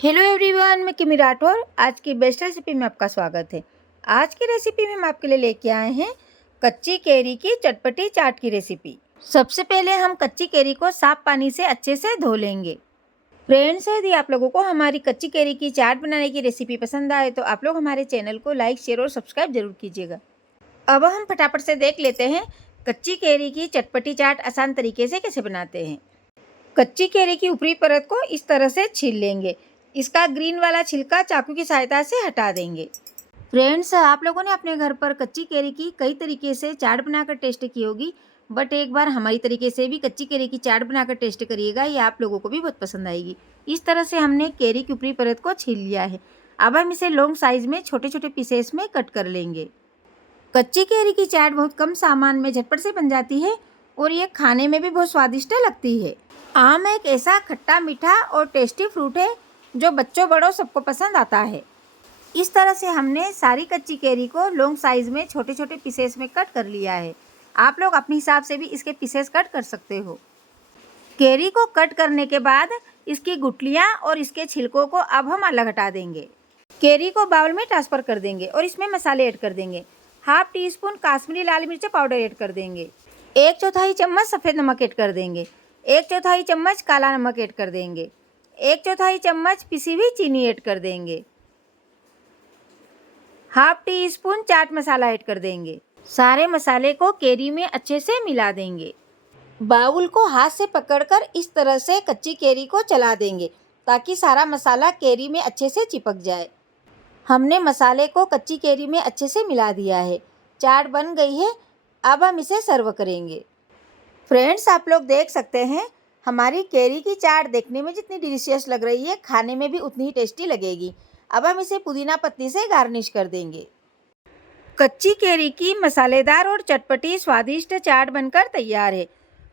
Hello everyone, मैं किमी राठौर। आज की बेस्ट रेसिपी में आपका स्वागत है। आज की रेसिपी में हम आपके लिए लेके आए हैं कच्ची कैरी की चटपटी चाट की रेसिपी। सबसे पहले हम कच्ची कैरी को साफ पानी से अच्छे से धो लेंगे। फ्रेंड्स, यदि आप लोगों को हमारी कच्ची कैरी की चाट बनाने की रेसिपी पसंद आए तो आप लोग हमारे चैनल को लाइक, शेयर और सब्सक्राइब जरूर कीजिएगा। अब हम फटाफट से देख लेते हैं कच्ची कैरी की चटपटी चाट आसान तरीके से कैसे बनाते हैं। कच्ची कैरी की ऊपरी परत को इस तरह से छील लेंगे। इसका ग्रीन वाला छिलका चाकू की सहायता से हटा देंगे। फ्रेंड्स, आप लोगों ने अपने घर पर कच्ची कैरी की कई तरीके से चाट बनाकर टेस्ट की होगी, बट एक बार हमारी तरीके से भी कच्ची कैरी की चाट बनाकर टेस्ट करिएगा, ये आप लोगों को भी बहुत पसंद आएगी। इस तरह से हमने कैरी की ऊपरी परत को छील लिया है। अब हम इसे लॉन्ग साइज में छोटे छोटे पीसेस में कट कर लेंगे। कच्ची कैरी की चाट बहुत कम सामान में झटपट से बन जाती है और ये खाने में भी बहुत स्वादिष्ट लगती है। आम एक ऐसा खट्टा मीठा और टेस्टी फ्रूट है जो बच्चों बड़ों सबको पसंद आता है। इस तरह से हमने सारी कच्ची कैरी को लॉन्ग साइज में छोटे छोटे पीसेस में कट कर लिया है। आप लोग अपने हिसाब से भी इसके पीसेस कट कर सकते हो। कैरी को कट करने के बाद इसकी गुठलियाँ और इसके छिलकों को अब हम अलग हटा देंगे। कैरी को बाउल में ट्रांसफ़र कर देंगे और इसमें मसाले ऐड कर देंगे। हाफ टी स्पून काश्मीरी लाल मिर्च पाउडर ऐड कर देंगे। 1/4 चम्मच सफ़ेद नमक ऐड कर देंगे। 1/4 चम्मच काला नमक ऐड कर देंगे। 1/4 चम्मच पिसी हुई चीनी ऐड कर देंगे। Half tea spoon chaat masala add कर देंगे। सारे मसाले को कैरी में अच्छे से मिला देंगे। बाउल को हाथ से पकड़कर इस तरह से कच्ची कैरी को चला देंगे ताकि सारा मसाला कैरी में अच्छे से चिपक जाए। हमने मसाले को कच्ची कैरी में अच्छे से मिला दिया है। चाट बन गई है। अब हम इसे सर्व करेंगे। फ्रेंड्स, आप लोग देख सकते हैं हमारी कैरी की चाट देखने में जितनी डिलीशियस लग रही है, खाने में भी उतनी ही टेस्टी लगेगी। अब हम इसे पुदीना पत्ती से गार्निश कर देंगे। कच्ची कैरी की मसालेदार और चटपटी स्वादिष्ट चाट बनकर तैयार है।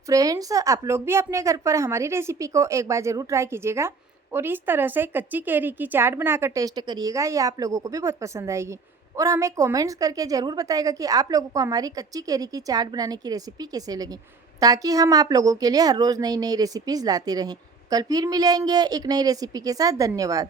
फ्रेंड्स, आप लोग भी अपने घर पर हमारी रेसिपी को एक बार ज़रूर ट्राई कीजिएगा और इस तरह से कच्ची कैरी की चाट बनाकर टेस्ट करिएगा। ये आप लोगों को भी बहुत पसंद आएगी और हमें कमेंट्स करके ज़रूर बताइएगा कि आप लोगों को हमारी कच्ची कैरी की चाट बनाने की रेसिपी कैसे लगी, ताकि हम आप लोगों के लिए हर रोज़ नई नई रेसिपीज़ लाते रहें। कल फिर मिलेंगे एक नई रेसिपी के साथ। धन्यवाद।